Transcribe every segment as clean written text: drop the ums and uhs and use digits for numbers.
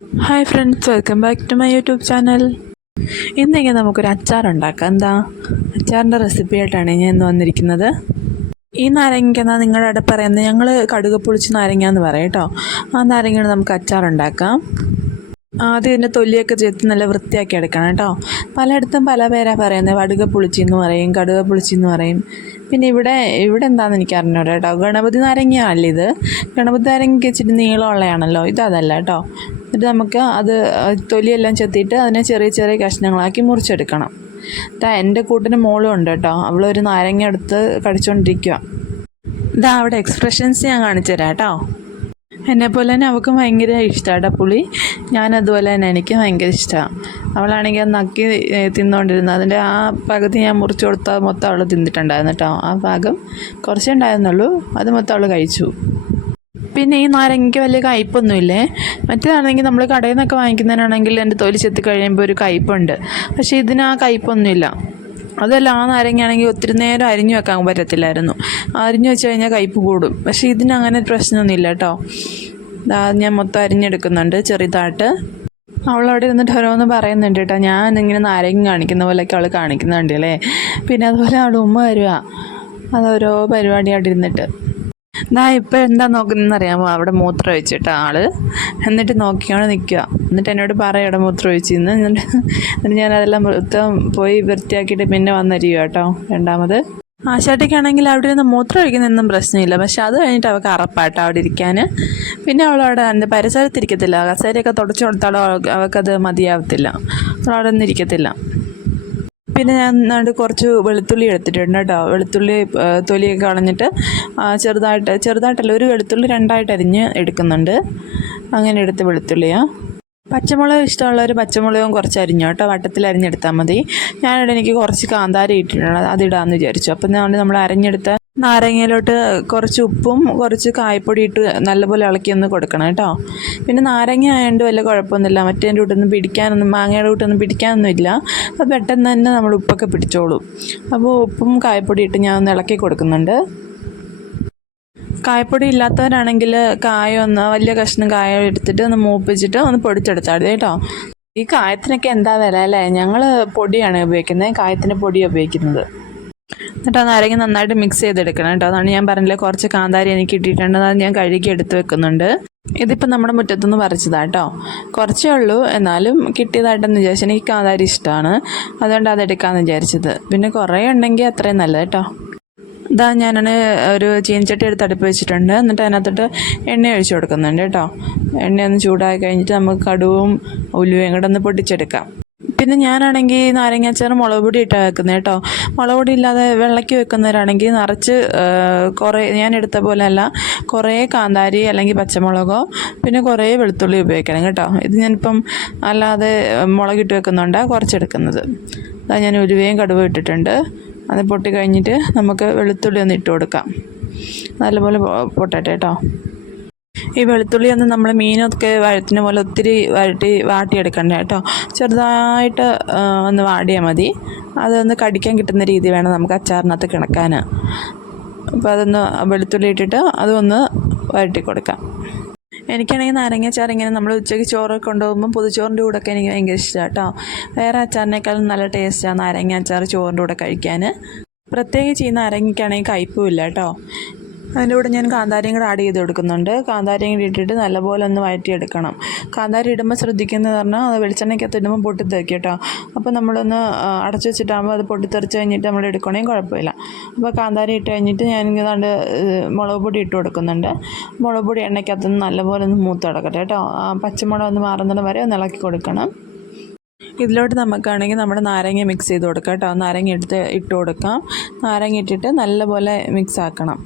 Hi friends, welcome back to my YouTube channel. ഇന്നെങ്കിൽ നമുക്കൊരു അച്ചാറുണ്ടാക്കാം. എന്താ അച്ചാറിൻ്റെ റെസിപ്പി ആയിട്ടാണ് ഞാൻ ഇന്ന് വന്നിരിക്കുന്നത്. ഈ നാരങ്ങ എന്നാൽ നിങ്ങളുടെ അവിടെ പറയുന്നത്, ഞങ്ങൾ കടുക് പൊളിച്ച് നാരങ്ങ എന്ന് പറയും കേട്ടോ. ആ നാരങ്ങ നമുക്ക് അച്ചാറുണ്ടാക്കാം. ആദ്യം ഇതിൻ്റെ തൊലിയൊക്കെ ചേർത്ത് നല്ല വൃത്തിയാക്കി എടുക്കണം കേട്ടോ. പലയിടത്തും പല പേരാണ് പറയുന്നത്. കടുക് പുളിച്ചി എന്ന് പറയും, കടുക് പുളിച്ചി എന്ന് പറയും. പിന്നെ ഇവിടെ എന്താണെന്ന് എനിക്ക് അറിഞ്ഞൂടാ കേട്ടോ. ഗണപതി നാരങ്ങ അല്ല ഇത്. ഗണപതി നാരങ്ങയ്ക്ക് ഇച്ചിരി നീളമുള്ളതാണല്ലോ, ഇതല്ല കേട്ടോ. എന്നിട്ട് നമുക്ക് അത് തൊലിയെല്ലാം ചെത്തിയിട്ട് അതിനെ ചെറിയ ചെറിയ കഷ്ണങ്ങളാക്കി മുറിച്ചെടുക്കണം. എൻ്റെ കൂട്ടിന് മോളും ഉണ്ട് കേട്ടോ. അവളൊരു നാരങ്ങ എടുത്ത് കടിച്ചുകൊണ്ടിരിക്കുക. ഇതാ അവിടെ എക്സ്പ്രഷൻസ് ഞാൻ കാണിച്ചു തരാം കേട്ടോ. എന്നെപ്പോലെ തന്നെ അവൾക്കും ഭയങ്കര ഇഷ്ടമാണ് പുളി. ഞാനതുപോലെ തന്നെ എനിക്ക് ഭയങ്കര ഇഷ്ടമാണ്. അവളാണെങ്കിൽ അത് നക്കി തിന്നുകൊണ്ടിരുന്നത്. അതിൻ്റെ ആ പകുതി ഞാൻ മുറിച്ച് കൊടുത്താൽ മൊത്തം അവൾ തിന്നിട്ടുണ്ടായിരുന്നു കേട്ടോ. ആ ഭാഗം കുറച്ചേ ഉണ്ടായിരുന്നുള്ളൂ, അത് മൊത്തം അവൾ കഴിച്ചു. പിന്നെ ഈ നാരങ്ങയ്ക്ക് വലിയ കയ്പൊന്നുമില്ലേ. മറ്റേതാണെങ്കിൽ നമ്മൾ കടയിൽ നിന്നൊക്കെ വാങ്ങിക്കുന്നതിനാണെങ്കിൽ എൻ്റെ തൊലി ചെത്തി കഴിയുമ്പോൾ ഒരു കയ്പുണ്ട്. പക്ഷേ ഇതിന് ആ കയ്പൊന്നുമില്ല. അതല്ല, ആ നാരങ്ങയാണെങ്കിൽ ഒത്തിരി നേരം അരിഞ്ഞു വെക്കാൻ പറ്റത്തില്ലായിരുന്നു. അരിഞ്ഞു വെച്ച് കഴിഞ്ഞാൽ കയ്പ് കൂടും. പക്ഷേ ഇതിന് അങ്ങനെ പ്രശ്നമൊന്നുമില്ല കേട്ടോ. ഞാൻ മൊത്തം അരിഞ്ഞെടുക്കുന്നുണ്ട് ചെറുതായിട്ട്. അവളവിടെ ഇരുന്നിട്ട് ഓരോന്ന് പറയുന്നുണ്ട് കേട്ടോ. ഞാൻ ഇങ്ങനെ നാരങ്ങ കാണിക്കുന്ന പോലെയൊക്കെ അവൾ കാണിക്കുന്നുണ്ട് അല്ലേ. പിന്നെ അതുപോലെ അവളുടെ ഉമ്മ വരുക, അതോരോ പരിപാടിയായിട്ട് ഇരുന്നിട്ട്. ഇപ്പോൾ എന്താ നോക്കുന്നതെന്ന് അറിയാമോ? അവിടെ മൂത്രം ഒഴിച്ചിട്ട് ആള് എന്നിട്ട് നോക്കിയാണ് നിൽക്കുക. എന്നിട്ട് എന്നോട് പറയും ഇവിടെ മൂത്രം ഒഴിച്ചിന്ന്. എന്നിട്ട് ഞാനതെല്ലാം മൊത്തം പോയി വൃത്തിയാക്കിയിട്ട് പിന്നെ വന്നരിക കേട്ടോ. രണ്ടാമത് ആശാട്ടിക്കാണെങ്കിൽ അവിടെ നിന്ന് മൂത്രം ഒഴിക്കുന്നതൊന്നും പ്രശ്നമില്ല. പക്ഷെ അത് കഴിഞ്ഞിട്ട് അവൾക്ക് അറപ്പാട്ടോ അവിടെ ഇരിക്കാൻ. പിന്നെ അവളവിടെ എൻ്റെ പരിസരത്തിരിക്കത്തില്ല. കസേരയൊക്കെ തുടച്ചു കൊടുത്താലോ അവൾക്കത് മതിയാവത്തില്ല. അവളവിടെ ഒന്നും ഇരിക്കത്തില്ല. പിന്നെ ഞാൻ കുറച്ച് വെളുത്തുള്ളി എടുത്തിട്ടുണ്ട് കേട്ടോ. വെളുത്തുള്ളി തൊലിയൊക്കെ കളഞ്ഞിട്ട് ചെറുതായിട്ടല്ല, ഒരു വെളുത്തുള്ളി രണ്ടായിട്ട് അരിഞ്ഞ് എടുക്കുന്നുണ്ട്. അങ്ങനെ എടുത്ത് വെളുത്തുള്ളിയാണ്. പച്ചമുളക് ഇഷ്ടമുള്ളവർ പച്ചമുളകും കുറച്ച് അരിഞ്ഞു കേട്ടോ. വട്ടത്തിൽ അരിഞ്ഞെടുത്താൽ മതി. ഞാനിവിടെ എനിക്ക് കുറച്ച് കാന്താരി ഇട്ടിട്ടുണ്ട്, അതിടാമെന്ന് വിചാരിച്ചു. അപ്പം നമ്മൾ അരിഞ്ഞെടുത്ത നാരങ്ങയിലോട്ട് കുറച്ച് ഉപ്പും കുറച്ച് കായപ്പൊടി ഇട്ട് നല്ലപോലെ ഇളക്കിയൊന്ന് കൊടുക്കണം കേട്ടോ. പിന്നെ നാരങ്ങ ആയതുകൊണ്ട് വലിയ കുഴപ്പമൊന്നുമില്ല. മറ്റേൻ്റെ കൂട്ടൊന്നും മാങ്ങയുടെ കൂട്ടൊന്നും പിടിക്കാനൊന്നുമില്ല. അപ്പോൾ പെട്ടെന്ന് തന്നെ നമ്മൾ ഉപ്പൊക്കെ പിടിച്ചോളും. അപ്പോൾ ഉപ്പും കായപ്പൊടി ഇട്ട് ഞാൻ ഒന്ന് ഇളക്കി കൊടുക്കുന്നുണ്ട്. കായപ്പൊടി ഇല്ലാത്തവരാണെങ്കിൽ വലിയ കഷ്ണം കായ എടുത്തിട്ട് ഒന്ന് മൂപ്പിച്ചിട്ട് ഒന്ന് പൊടിച്ചെടുത്താൽ മതി കേട്ടോ. ഈ കായത്തിനൊക്കെ എന്താ വില അല്ലേ. ഞങ്ങൾ പൊടിയാണ് ഉപയോഗിക്കുന്നത്, കായത്തിൻ്റെ പൊടിയാണ് ഉപയോഗിക്കുന്നത്. എന്നിട്ട് ആ നാരങ്ങ നന്നായിട്ട് മിക്സ് ചെയ്തെടുക്കണം കേട്ടോ. അതാണ് ഞാൻ പറഞ്ഞില്ലേ, കുറച്ച് കാന്താരി എനിക്ക് ഇട്ടിട്ടുണ്ട്. അത് ഞാൻ കഴുകി എടുത്ത് വെക്കുന്നുണ്ട്. ഇതിപ്പോൾ നമ്മുടെ മുറ്റത്തുനിന്ന് പറിച്ചതാണ് കേട്ടോ. കുറച്ചേ ഉള്ളൂ, എന്നാലും കിട്ടിയതായിട്ടെന്ന് വിചാരിച്ചു. എനിക്ക് കാന്താരി ഇഷ്ടമാണ്, അതുകൊണ്ട് അതെടുക്കാമെന്ന് വിചാരിച്ചത്. പിന്നെ കുറേ ഉണ്ടെങ്കിൽ അത്രയും നല്ലത് കേട്ടോ. ഞാനാണ് ഒരു ചീനച്ചട്ടി എടുത്ത് അടുപ്പ് വെച്ചിട്ടുണ്ട്. എന്നിട്ട് അതിനകത്തോട്ട് എണ്ണ ഒഴിച്ച് കൊടുക്കുന്നുണ്ട് കേട്ടോ. എണ്ണ ഒന്ന് ചൂടായി കഴിഞ്ഞിട്ട് നമുക്ക് കടുവും ഉലുവയും കൂടെ ഒന്ന് പൊട്ടിച്ചെടുക്കാം. പിന്നെ ഞാനാണെങ്കിൽ നാരങ്ങാച്ചാറ് മുളക് പൊടി ഇട്ടാണ് വെക്കുന്നത് കേട്ടോ. മുളക് പൊടി ഇല്ലാതെ വെള്ളയ്ക്ക് വെക്കുന്നവരാണെങ്കിൽ നിറച്ച് ഞാൻ എടുത്ത പോലെ അല്ല, കുറേ കാന്താരി അല്ലെങ്കിൽ പച്ചമുളകോ പിന്നെ കുറേ വെളുത്തുള്ളി ഉപയോഗിക്കണം കേട്ടോ. ഇത് ഞാനിപ്പം അല്ലാതെ മുളകിട്ട് വെക്കുന്നുണ്ടാണ് കുറച്ചെടുക്കുന്നത്. ഞാൻ ഉലുവയും കടുവും ഇട്ടിട്ടുണ്ട്. അത് പൊട്ടി കഴിഞ്ഞിട്ട് നമുക്ക് വെളുത്തുള്ളി ഒന്ന് ഇട്ട് കൊടുക്കാം. നല്ലപോലെ പൊട്ടട്ടെ കേട്ടോ. ഈ വെളുത്തുള്ളി ഒന്ന് നമ്മൾ മീനൊക്കെ വഴറ്റുന്ന പോലെ ഒത്തിരി വാട്ടിയെടുക്കണ്ട കേട്ടോ. ചെറുതായിട്ട് ഒന്ന് വാടിയാൽ മതി. അതൊന്ന് കടിക്കാൻ കിട്ടുന്ന രീതി വേണം നമുക്ക് അച്ചാറിനകത്ത് കിടക്കാൻ. അപ്പോൾ അതൊന്ന് വെളുത്തുള്ളി ഇട്ടിട്ട് അതൊന്ന് വഴറ്റി കൊടുക്കാം. എനിക്കാണെങ്കിൽ നാരങ്ങാച്ചാർ ഇങ്ങനെ നമ്മൾ ഉച്ചയ്ക്ക് ചോറൊക്കെ കൊണ്ടുപോകുമ്പോൾ പൊതിച്ചോറിൻ്റെ കൂടെയൊക്കെ എനിക്ക് ഭയങ്കര ഇഷ്ടമാണ് കേട്ടോ. വേറെ അച്ചാറിനേക്കാളും നല്ല ടേസ്റ്റാണ് നാരങ്ങാച്ചാർ ചോറിൻ്റെ കൂടെ കഴിക്കാൻ. പ്രത്യേകിച്ച് ഈ നാരങ്ങയ്ക്കാണെങ്കിൽ കയ്പുമില്ല കേട്ടോ. അതിൻ്റെ കൂടെ ഞാൻ കാന്താരിയും കൂടെ ആഡ് ചെയ്ത് കൊടുക്കുന്നുണ്ട്. കാന്താരിയും കൂടി ഇട്ടിട്ട് നല്ലപോലെ ഒന്ന് വഴറ്റിയെടുക്കണം. കാന്താരി ഇടുമ്പോൾ ശ്രദ്ധിക്കുന്നത് പറഞ്ഞാൽ അത് വെളിച്ചെണ്ണയ്ക്കകത്ത് ഇടുമ്പോൾ പൊട്ടിത്തെറിക്കും കേട്ടോ. അപ്പോൾ നമ്മളൊന്ന് അടച്ചു വെച്ചിട്ടാകുമ്പോൾ അത് പൊട്ടിത്തെറിച്ച് കഴിഞ്ഞിട്ട് നമ്മൾ എടുക്കണമെങ്കിൽ കുഴപ്പമില്ല. അപ്പോൾ കാന്താരി ഇട്ട് കഴിഞ്ഞിട്ട് ഞാൻ ഇതാണ്ട് മുളക് പൊടി ഇട്ട് കൊടുക്കുന്നുണ്ട്. മുളക് പൊടി എണ്ണയ്ക്കകത്തുനിന്ന് നല്ലപോലെ ഒന്ന് മൂത്ത് കിടക്കട്ടെ കേട്ടോ. പച്ചമുളക് ഒന്ന് മാറുന്നത് വരെ ഒന്ന് ഇളക്കി കൊടുക്കണം. ഇതിലോട്ട് നമുക്കാണെങ്കിൽ നമ്മുടെ നാരങ്ങ മിക്സ് ചെയ്ത് കൊടുക്കാം കേട്ടോ. നാരങ്ങ ഇട്ട് കൊടുക്കാം. നാരങ്ങ ഇട്ടിട്ട് നല്ലപോലെ മിക്സ് ആക്കണം.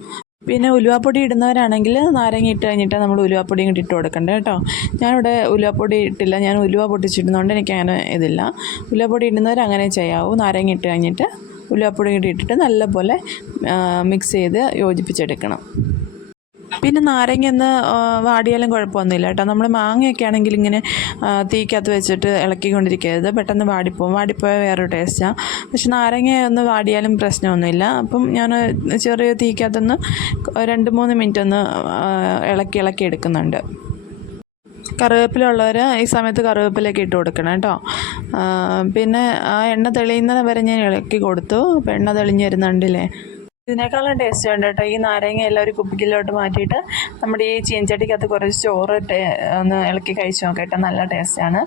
പിന്നെ ഉലുവാപ്പൊടി ഇടുന്നവരാണെങ്കിൽ നാരങ്ങ ഇട്ട് കഴിഞ്ഞിട്ട് നമ്മൾ ഉലുവാപ്പൊടിയും കൂടി ഇട്ട് കൊടുക്കണ്ടേ കേട്ടോ. ഞാനിവിടെ ഉലുവാപ്പൊടി ഇട്ടില്ല, ഞാൻ ഉലുവ പൊട്ടിച്ചിടുന്നതുകൊണ്ട് എനിക്കങ്ങനെ ഇതില്ല. ഉലുവാപ്പൊടി ഇടുന്നവർ അങ്ങനെ ചെയ്യാവൂ. നാരങ്ങ ഇട്ട് കഴിഞ്ഞിട്ട് ഉലുവാപ്പൊടി കൂടി ഇട്ടിട്ട് നല്ലപോലെ മിക്സ് ചെയ്ത് യോജിപ്പിച്ചെടുക്കണം. പിന്നെ നാരങ്ങ ഒന്ന് വാടിയാലും കുഴപ്പമൊന്നുമില്ല കേട്ടോ. നമ്മൾ മാങ്ങയൊക്കെ ആണെങ്കിൽ ഇങ്ങനെ തീക്കകത്ത് വെച്ചിട്ട് ഇളക്കിക്കൊണ്ടിരിക്കരുത്, പെട്ടെന്ന് വാടിപ്പോയാൽ വേറൊരു ടേസ്റ്റാണ്. പക്ഷെ നാരങ്ങ ഒന്ന് വാടിയാലും പ്രശ്നമൊന്നുമില്ല. അപ്പം ഞാൻ ചെറിയ തീക്കകത്തൊന്ന് 2-3 മിനിറ്റ് ഒന്ന് ഇളക്കി എടുക്കുന്നുണ്ട്. കറിവേപ്പില ഉള്ളവർ ഈ സമയത്ത് കറിവേപ്പിലൊക്കെ ഇട്ട് കൊടുക്കണം കേട്ടോ. പിന്നെ ആ എണ്ണ തെളിയുന്നത് വരെ ഞാൻ ഇളക്കി കൊടുത്തു. അപ്പോൾ എണ്ണ തെളിഞ്ഞ് വരുന്നുണ്ടല്ലേ. ഇതിനേക്കാളും ടേസ്റ്റ് ഉണ്ട് കേട്ടോ. ഈ നാരങ്ങ എല്ലാം ഒരു കുപ്പിക്കിലോട്ട് മാറ്റിയിട്ട് നമ്മുടെ ഈ ചീനച്ചട്ടിക്കകത്ത് കുറച്ച് ചോറ് ഒന്ന് ഇളക്കി കഴിച്ച് നോക്കട്ടെ. നല്ല ടേസ്റ്റാണ്.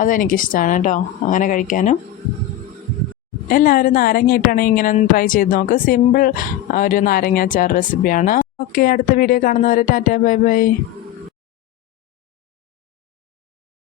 അതെനിക്കിഷ്ടമാണ് കേട്ടോ അങ്ങനെ കഴിക്കാനും. എല്ലാവരും നാരങ്ങ ഇട്ടാണെങ്കിൽ ഇങ്ങനെ ഒന്ന് ട്രൈ ചെയ്ത് നോക്ക്. സിമ്പിൾ ഒരു നാരങ്ങ അച്ചാർ റെസിപ്പിയാണ്. ഓക്കെ, അടുത്ത വീഡിയോ കാണുന്നവരെ ടാറ്റ ബൈ ബൈ.